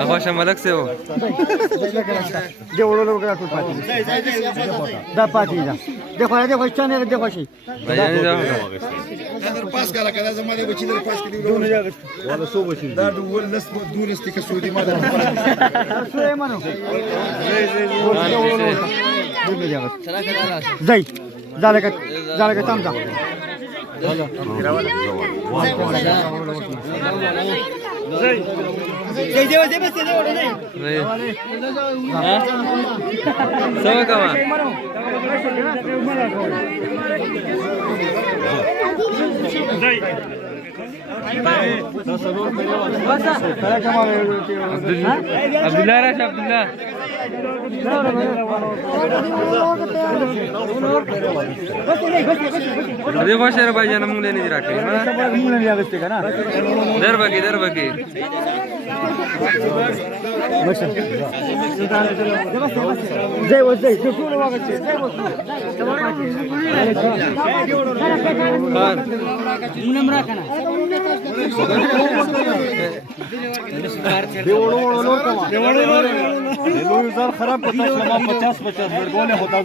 अखोशा मलक से हो देखो चने देखो शी पास करा كذا زمان يبغى كذا पास كذي ولا صوب شيء ده دول ناس دول استيك السعودي ما ده شويه منو زي ذلك تمزح زي بس سوا كمان عبد الله راش عبد الله अरे बहुत शेर भाई जन्म लेने जी रखे दर बाकी खराब 50 वर्गोले होता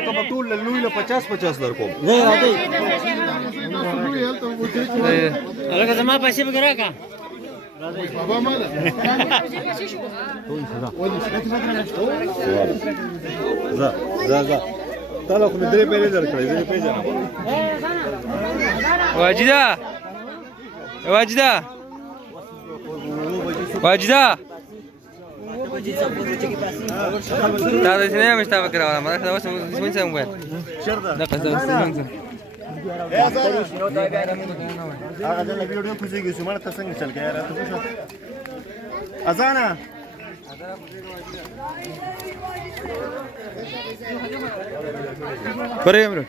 खराब طول الليله 50 دركم هذا ما بس بقراك za طلع خو درې پیلې درکړې درې پیژنه واجده تا د سینې مشتا وکړه ولا ما دا اوس مونږ څنګه وایو دا قصه څنګه هغه د ویډیو په ځای کې سمونه تاسو څنګه چل کېږي راته شو اذانا پرې امر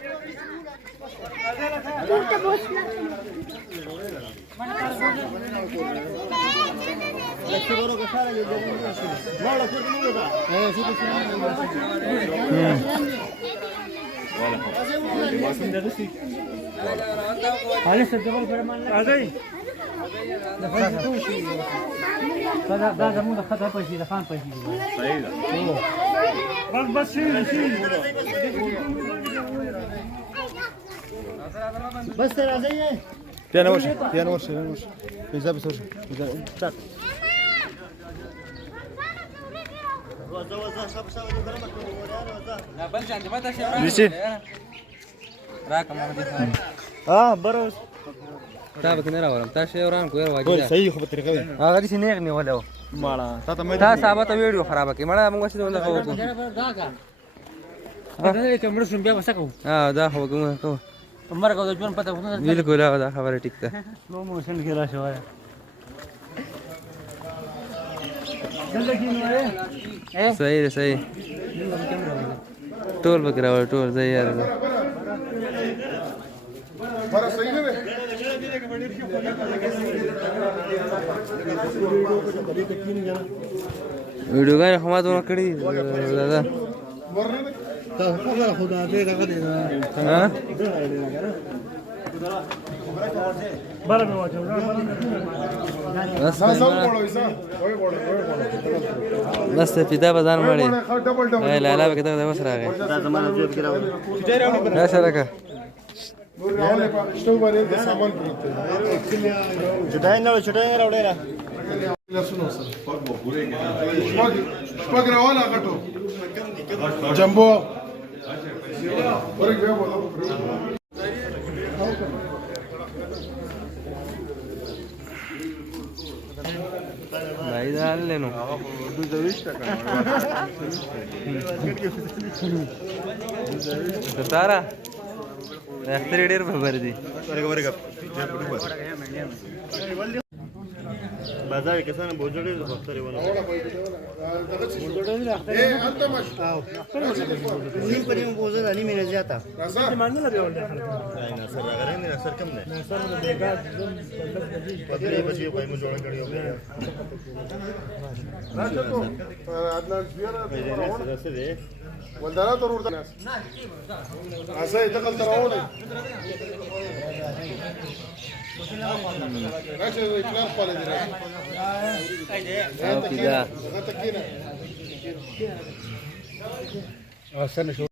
دا زموږ د خطر پیسې د خان پیسې صحیح ده بس بس راځي تیانه ورشه پیسې به ورشه چات ليش راكم بروس تابك نرى ولا تاشي وران كوير واجد صحيح خو بطريقه وي هغه دي سنيغني ولا مالا تا ثابت ویډیو خراب کی مړه موږ څه ولا کوو دا کوم رسوم بیا وسکو دا هو کوم مرګ د ژوند پته ونه بالکل دا خبره ټیک ده سلو موشن کې راشه صحیح ټول بګراو ټول زي یار پر صحیح نه ویډیو غاړه خو ما دونه کړی دا تا خدا دې دغه دې ها بره مې واچو بس ته پیدا بازار مړې لا لا به کته وسره راغی دا زمانه جوړ کړو یا سره کا راولې په شتو باندې د سامان پروت چټای نه چټای راوړې را لسونو سره شپږ راواله غټو جمبو ورګ بیا وله भाई डाल लेनो तारा एक्टर डेर भर दी بازار کې څنګه بوجوړې د فکتوري ونه انت مش نیم پرې مو بوزه د نیمه نه زیاته راسا مانه لا بيقول لك نه سر راغره نه سر کم نه سر د بیګا پدری بچي په مو جوړ کړی او راځه کو عدنان زیاره څه دې ولدارات ورور الناس عسى دخل تراوض ماشي الكلام قال لي او كده غتكينا استنى شوي